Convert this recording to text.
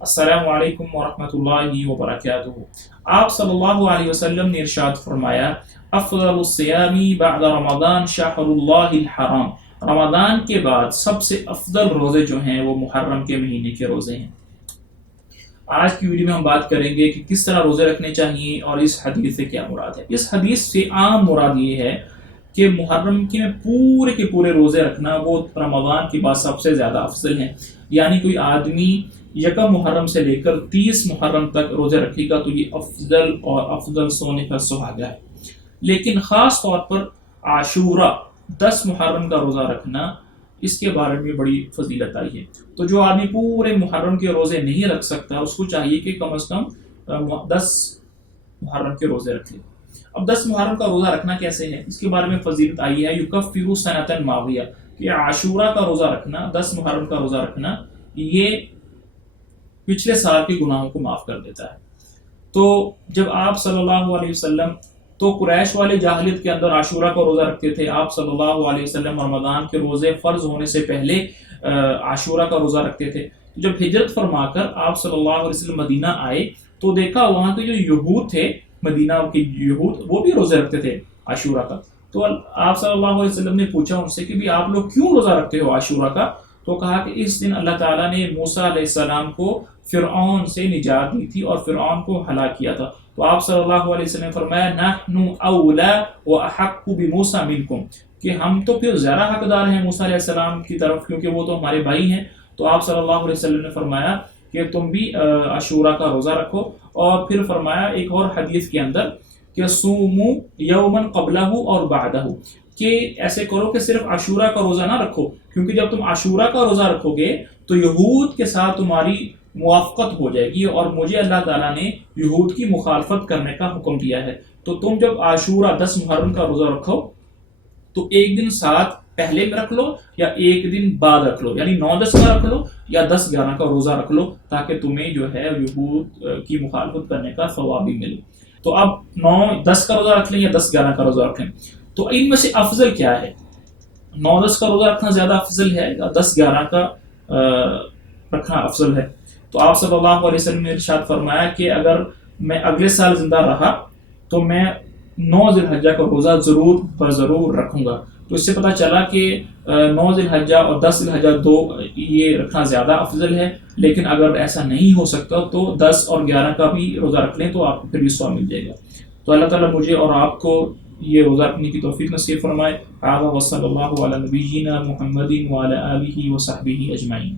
السلام علیکم ورحمۃ اللہ وبرکاتہ۔ آپ صلی اللہ علیہ وسلم نے ارشاد فرمایا، افضل الصیام بعد رمضان شہر اللہ الحرام۔ رمضان کے بعد سب سے افضل روزے جو ہیں وہ محرم کے مہینے کے روزے ہیں۔ آج کی ویڈیو میں ہم بات کریں گے کہ کس طرح روزے رکھنے چاہیے اور اس حدیث سے کیا مراد ہے۔ اس حدیث سے عام مراد یہ ہے کہ محرم کے پورے روزے رکھنا وہ رمضان کے بعد سب سے زیادہ افضل ہیں۔ یعنی کوئی آدمی یکم محرم سے لے کر 30 محرم تک روزے رکھے گا تو یہ افضل اور افضل سونے پر سہاگا ہے۔ لیکن خاص طور پر عاشورہ 10 محرم کا روزہ رکھنا، اس کے بارے میں بڑی فضیلت آئی ہے۔ تو جو آدمی پورے محرم کے روزے نہیں رکھ سکتا اس کو چاہیے کہ کم از کم 10 محرم کے روزے رکھے۔ اب 10 محرم کا روزہ رکھنا کیسے ہے، اس کے بارے میں فضیلت آئی ہے، یکفر سنۃ ماضیہ، کہ عاشورہ کا روزہ رکھنا، 10 محرم کا روزہ رکھنا، یہ پچھلے سال کے گناہوں کو معاف کر دیتا ہے۔ تو جب آپ صلی اللہ علیہ وسلم، تو قریش والے جاہلیت کے اندر عاشورہ کا روزہ رکھتے تھے، آپ صلی اللہ علیہ وسلم رمضان کے روزے فرض ہونے سے پہلے عاشورہ کا روزہ رکھتے تھے۔ جب ہجرت فرما کر آپ صلی اللہ علیہ وسلم مدینہ آئے تو دیکھا وہاں کے جو یہود تھے، مدینہ کے یہود، وہ بھی روزے رکھتے تھے عاشورہ کا۔ تو آپ صلی اللہ علیہ وسلم نے پوچھا ان سے کہ بھی آپ لوگ کیوں روزہ رکھتے ہو عاشورہ کا؟ تو کہا کہ اس دن اللہ تعالیٰ نے موسیٰ علیہ السلام کو فرعون سے نجات دی تھی اور فرعون کو ہلاک کیا تھا۔ تو آپ صلی اللہ علیہ وسلم نے فرمایا، نحن اولا واحق بموسیٰ منکم، کہ ہم تو پھر زیادہ حقدار ہیں موسیٰ علیہ السلام کی طرف، کیونکہ وہ تو ہمارے بھائی ہیں۔ تو آپ صلی اللہ علیہ وسلم نے فرمایا کہ تم بھی عاشورہ کا روزہ رکھو، اور پھر فرمایا ایک اور حدیث کے اندر کہ صوموا یوما قبلہ اور بعدہ، کہ ایسے کرو کہ صرف عاشورہ کا روزہ نہ رکھو، کیونکہ جب تم عاشورہ کا روزہ رکھو گے تو یہود کے ساتھ تمہاری موافقت ہو جائے گی، اور مجھے اللہ تعالیٰ نے یہود کی مخالفت کرنے کا حکم دیا ہے۔ تو تم جب عاشورہ 10 محرم کا روزہ رکھو تو ایک دن ساتھ پہلے میں رکھ لو یا ایک دن بعد رکھ لو، یعنی 9-10 کا رکھ لو یا 10-11 کا روزہ رکھ لو، تاکہ تمہیں جو ہے یہود کی مخالفت کرنے کا ثواب بھی ملے۔ تو اب 9-10 کا روزہ رکھ لیں یا 10-11 کا روزہ رکھیں، تو ان میں سے افضل کیا ہے؟ 9-10 کا روزہ رکھنا زیادہ افضل ہے یا 10-11 کا رکھنا افضل ہے؟ تو آپ صلی اللہ علیہ وسلم نے ارشاد فرمایا کہ اگر میں اگلے سال زندہ رہا تو میں 9 ذی الحجہ کا روزہ ضرور رکھوں گا۔ تو اس سے پتہ چلا کہ 9 ذی الحجہ اور 10 ذی الحجہ 2 یہ رکھنا زیادہ افضل ہے، لیکن اگر ایسا نہیں ہو سکتا تو 10 اور 11 کا بھی روزہ رکھ لیں تو آپ کو پھر بھی ثواب مل جائے گا۔ تو اللہ تعالیٰ مجھے اور آپ کو یہ روزہ رکھنے کی توفیق نصیب فرمائے۔ هذا وصلی اللہ علی نبینا محمد وعلی آلہ وصحبہ اجمعین۔